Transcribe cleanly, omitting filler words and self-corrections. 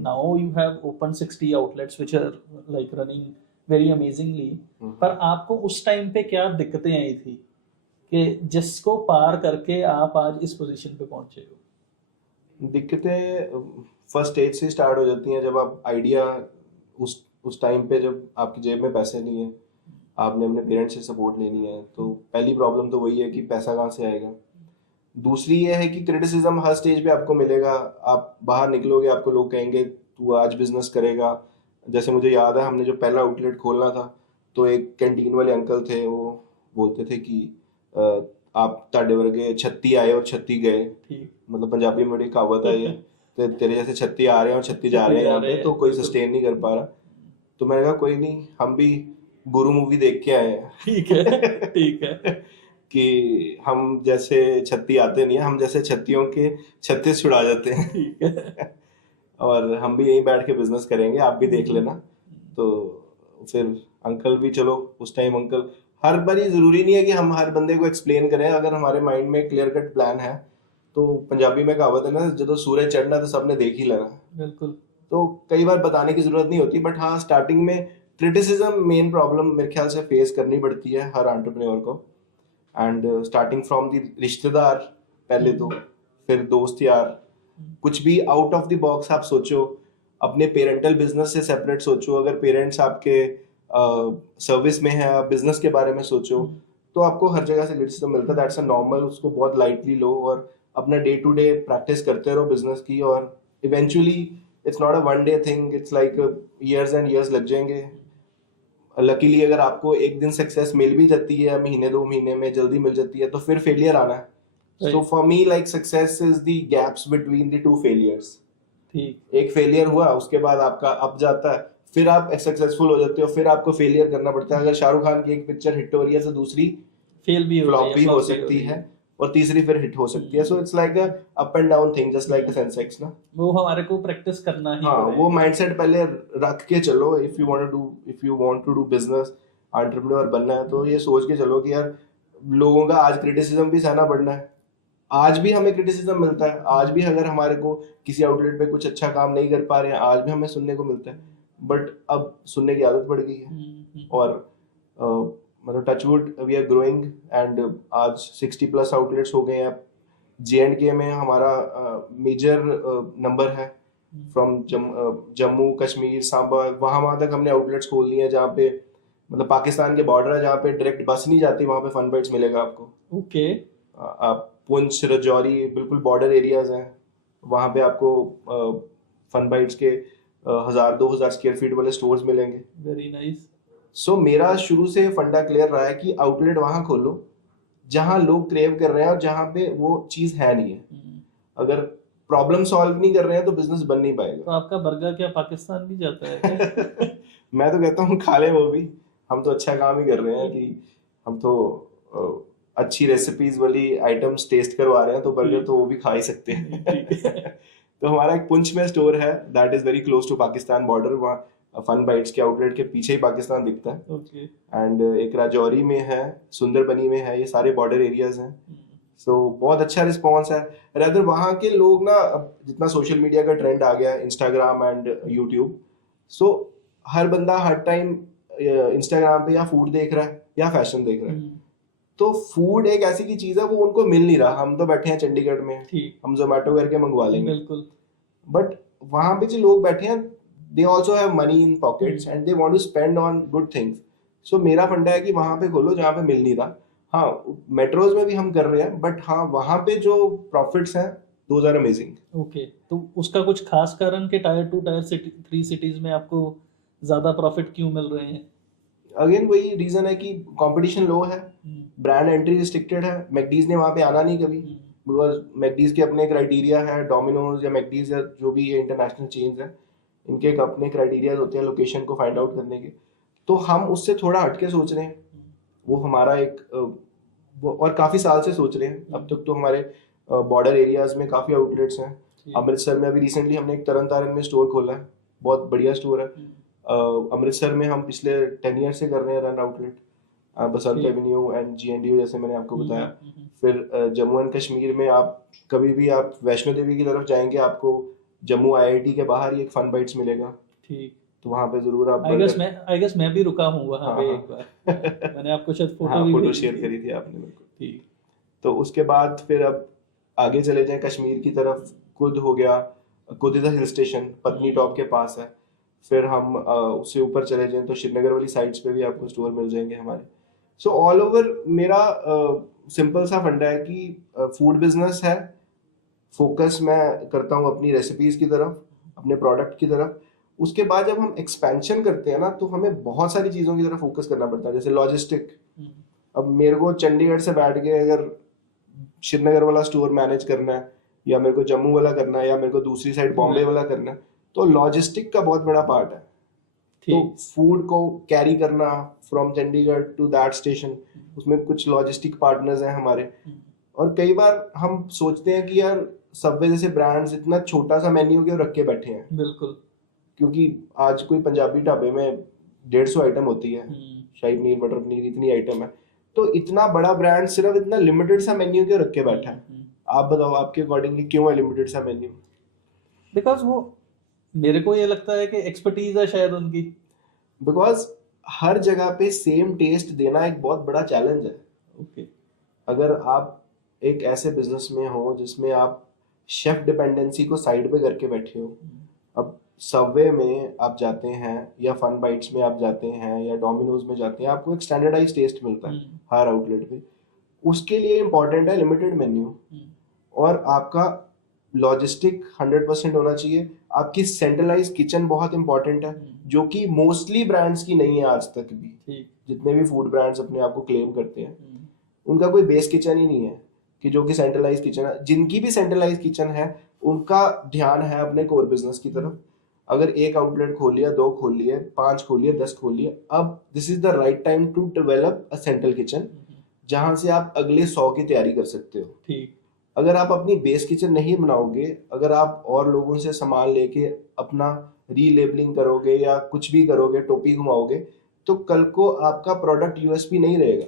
Now you have opened 60 outlets which are like running very amazingly. पर आपको उस time पे क्या दिक्कतें आई थी कि जिसको पार करके आप आज इस पोजीशन पे पहुंचे हो? दिक्कतें फर्स्ट स्टेज से स्टार्ट हो जाती हैं, जब आप आइडिया उस टाइम पे जब आपकी जेब में पैसे नहीं है, आपने अपने पेरेंट्स से सपोर्ट लेनी है, तो पहली प्रॉब्लम तो वही है कि पैसा कहाँ से आएगा। दूसरी ये है कि क्रिटिसिज्म हर स्टेज पे आपको मिलेगा। आप बाहर निकलोगे, आपको लोग कहेंगे तू आज बिजनेस करेगा। जैसे मुझे याद है, हमने जो पहला आउटलेट खोलना था तो एक कैंटीन वाले अंकल थे, वो बोलते थे कि आप ताड़े वर्गे 36 आए और 36 गए। ठीक। मतलब पंजाबी में बड़ी कहावत है ये। तो तेरे जैसे 36 आ रहे हैं और 36 जा रहे हैं यहाँ पे, तो कोई सस्टेन नहीं कर पा रहा। तो मैंने कहा कोई नहीं, हम भी गुरु मूवी देख के आए हैं। ठीक है, ठीक है। कि हम जैसे 36 आते नहीं है, हम जैसे 36 के 36 छुड़ा जाते हैं। ठीक है। और हम भी यहीं बैठ के बिजनेस करेंगे, आप भी देख लेना। तो फिर अंकल भी, चलो उस टाइम अंकल, हर बार ये जरूरी नहीं है कि हम हर बंदे को एक्सप्लेन करें। अगर हमारे माइंड में क्लियर कट प्लान है, तो पंजाबी में कहावत है ना, जब सूरज चढ़ना तो सबने देख ही लेना। बिल्कुल। तो कई बार बताने की जरूरत नहीं होती, बट हाँ स्टार्टिंग में क्रिटिसिज्म मेन प्रॉब्लम मेरे ख्याल से फेस करनी पड़ती है हर एंटरप्रेन्योर को। एंड स्टार्टिंग फ्रॉम द रिश्तेदार पहले, तो फिर दोस्त यार, कुछ भी आउट ऑफ द बॉक्स आप सोचो, अपने पेरेंटल बिजनेस से सेपरेट सोचो। अगर पेरेंट्स आपके सर्विस में है, आप बिजनेस के बारे में सोचो, तो आपको हर जगह से क्रिटिसिज्म मिलता है। दैट्स अ नॉर्मल, उसको बहुत लाइटली लो और अपना डे टू डे प्रैक्टिस करते रहो बिजनेस की। और eventually it's not a one day thing, it's like years and years लग जाएंगे। लकीली अगर आपको एक दिन सक्सेस मिल भी जाती है, महीने 2 महीने में जल्दी मिल जाती है, तो फिर फेलियर आना है। So for me like success is the gaps between the two failures. ठीक। एक फेलियर हुआ, उसके बाद आपका अप जाता है, फिर आप सक्सेसफुल हो जाते हो, फिर आपको फेलियर करना पड़ता है। अगर शाहरुख खान की एक पिक्चर हिट हो रही है, तो दूसरी फेल भी हो रही फ्लॉप है, भी flop हो भी सकती रही है, और तीसरी फिर हिट हो सकती है। So it's like a up and down thing, just like a Sensex ना। वो हमारे को प्रैक्टिस करना ही हाँ, वो पड़ेगा। माइंडसेट पहले रख के चलो। If you want to do business, entrepreneur बनना है, तो ये सोच के चलो कि यार लोगों का आज क्रिटिसिज्म भी सहना पड़ना है। आज भी हमें क्रिटिसिज्म मिलता है, आज भी अगर हमारे को किसी आउटलेट पे कुछ अच्छा काम नहीं कर पा रहे हैं, आज भी हमें सुनने को मिलता है। बट अब सुनने की आदत पड़ गई है। और मतलब touch wood we are growing, and आज 60 प्लस आउटलेट्स हो गए हैं। J&K में हमारा मेजर नंबर है। फ्रॉम जम्मू कश्मीर सांबा, वहां तक हमने आउटलेट्स खोल लिए हैं, जहाँ पे मतलब पाकिस्तान के बॉर्डर है, जहाँ पे डायरेक्ट बस नहीं जाती, वहां पे फन बाइट्स मिलेगा आपको। ओके। आप पुंछ राजौरी बिल्कुल बॉर्डर एरियाज हैं, वहां पे आपको फन बाइट्स के 1000-2000 स्क्वायर फीट वाले स्टोर्स मिलेंगे। Very nice. सो मेरा शुरू से फंडा क्लियर रहा है कि आउटलेट वहां खोलो जहां लोग क्रेव कर रहे हैं और जहां पे वो चीज है नहीं है। अगर प्रॉब्लम सॉल्व नहीं कर रहे हैं, तो बिजनेस बन नहीं पाएगा। तो आपका बर्गर क्या पाकिस्तान भी जाता है क्या? मैं तो कहता हूँ खा ले वो भी, हम तो अच्छा काम ही कर रहे हैं कि हम तो अच्छी रेसिपीज वाली आइटम्स टेस्ट करवा रहे हैं, तो बर्गर तो वो भी खा ही सकते हैं। तो हमारा एक पुंछ में स्टोर है, that is very close to Pakistan border. वहाँ फन बाइट्स के आउटलेट के पीछे ही पाकिस्तान दिखता है। ओके। एंड एक राजौरी में है, सुंदरबनी में है, ये सारे बॉर्डर एरियाज हैं। सो बहुत अच्छा रिस्पॉन्स है। रेदर वहाँ के लोग ना, अब जितना सोशल मीडिया का ट्रेंड आ गया, इंस्टाग्राम एंड यूट्यूब, सो हर बंदा हर टाइम इंस्टाग्राम पे या फूड देख रहा है या फैशन देख रहा है। तो फूड एक ऐसी की चीज है, वो उनको मिल नहीं रहा। हम तो बैठे हैं चंडीगढ़ में, हम जोमेटो करके मंगवा लेंगे। बिल्कुल। बट वहां पे जो लोग बैठे हैं, they also have money in pockets and they want to spend on good things. So मेरा फंडा है कि वहां पे खोलो जहाँ पे मिल नहीं रहा। हाँ, मेट्रोज में भी हम कर रहे हैं, बट हाँ वहां पे जो प्रॉफिट्स हैं, दोज आर अमेजिंग। ओके। तो उसका कुछ खास कारण कि टायर 2 टायर 3 सिटीज में आपको ज्यादा प्रॉफिट क्यों मिल रहे हैं? अगेन वही रीजन है कि कंपटीशन लो है, ब्रांड एंट्री रिस्ट्रिक्टेड है। मैकडीज ने वहां पे आना नहीं कभी, बिकॉज मैकडीज के अपने क्राइटेरिया है। डोमिनोज या मैकडीज या जो भी ये इंटरनेशनल चेन्स है, इनके एक अपने क्राइटेरियाज होते हैं लोकेशन को फाइंड आउट करने के। तो हम उससे थोड़ा हटके सोच रहे हैं। वो हमारा एक और काफी साल से सोच रहे हैं। अब तक तो हमारे बॉर्डर एरियाज में काफी आउटलेट्स हैं। अमृतसर में अभी रिसेंटली हमने एक तरन तारण में स्टोर खोला है, बहुत बढ़िया स्टोर है। अमृतसर में हम पिछले 10 ईयर से कर रहे हैं run outlet, Basant Avenue and G&U, जैसे मैंने आपको बताया। फिर जम्मू एंड कश्मीर में आप कभी भी आप वैष्णो देवी की तरफ जाएंगे, आपको जम्मू आईआईटी के बाहर ही एक फन बाइट्स मिलेगा, ठीक। तो वहाँ पे जरूर आप आई गेस मैं भी रुका हूँ वहाँ हाँ, पे हाँ। एक बार। मैंने आपको शायद फोटो हाँ, भी फोटो भेजी शेयर थी। करी थी आपने मेरे को। ठीक। तो उसके बाद फिर अब आगे चले जाएं कश्मीर की तरफ, कुद हो गया, कुद इज हिल स्टेशन पत्नी टॉप के पास है। फिर हम उससे ऊपर चले जाएं तो श्रीनगर वाली साइड्स पे भी आपको स्टोर मिल जाएंगे हमारे। सो ऑल ओवर मेरा सिंपल सा फंडा है कि फूड बिजनेस है, फोकस मैं करता हूँ अपनी रेसिपीज की तरफ, अपने प्रोडक्ट की तरफ। उसके बाद जब हम एक्सपेंशन करते हैं ना तो हमें बहुत सारी चीज़ों की तरफ फोकस करना पड़ता है, जैसे लॉजिस्टिक। अब मेरे को चंडीगढ़ से बैठ के अगर श्रीनगर वाला स्टोर मैनेज करना है, या मेरे को जम्मू वाला करना है, या मेरे को दूसरी साइड बॉम्बे वाला करना है, तो लॉजिस्टिक का बहुत बड़ा पार्ट है। तो ठीक। फूड को कैरी करना from Chandigarh to that station, उसमें कुछ लॉजिस्टिक पार्टनर्स हैं हमारे। और कई बार हम सोचते हैं कि यार सबवे जैसे ब्रांड्स इतना छोटा सा मेन्यू क्यों रख के बैठे हैं, बिल्कुल। क्योंकि आज कोई पंजाबी ढाबे में 150 आइटम होती है, शाही पनीर मटर पनीर इतनी आइटम है, तो इतना बड़ा ब्रांड सिर्फ इतना लिमिटेड सा मेन्यू क्यों रख के बैठा है? आप बताओ आपके अकॉर्डिंगली क्यों है लिमिटेड सा मेन्यू? बिकॉज वो, मेरे को ये लगता है कि एक्सपर्टीज है शायद उनकी। बिकॉज हर जगह पे सेम टेस्ट देना एक बहुत बड़ा चैलेंज है। ओके। अगर आप एक ऐसे बिजनेस में हो जिसमें आप शेफ डिपेंडेंसी को साइड पे करके बैठे हो, अब सबवे में आप जाते हैं या फन बाइट्स में आप जाते हैं या डोमिनोज में जाते हैं, आपको एक स्टैंडर्डाइज टेस्ट मिलता है हर आउटलेट पे। उसके लिए इम्पोर्टेंट है लिमिटेड मेन्यू, और आपका लॉजिस्टिक 100% होना चाहिए। आपकी सेंट्रलाइज किचन बहुत इंपॉर्टेंट है, जो कि मोस्टली ब्रांड्स की नहीं है आज तक भी। जितने भी फूड ब्रांड्स अपने आप को क्लेम करते हैं, उनका कोई बेस किचन ही नहीं है कि जो कि सेंट्रलाइज किचन है। जिनकी भी सेंट्रलाइज किचन है, उनका ध्यान है अपने कोर बिजनेस की तरफ। अगर एक आउटलेट खोल लिया, 2 खोल लिए, 5 खोल लिए, 10 खोल लिए, अब this is the right time to develop a central kitchen, जहां से आप अगले 100 की तैयारी कर सकते हो। ठीक। अगर आप अपनी बेस किचन नहीं बनाओगे, अगर आप और लोगों से सामान लेके अपना रीलेबलिंग करोगे या कुछ भी करोगे, टोपी घुमाओगे, तो कल को आपका प्रोडक्ट यूएसपी नहीं रहेगा।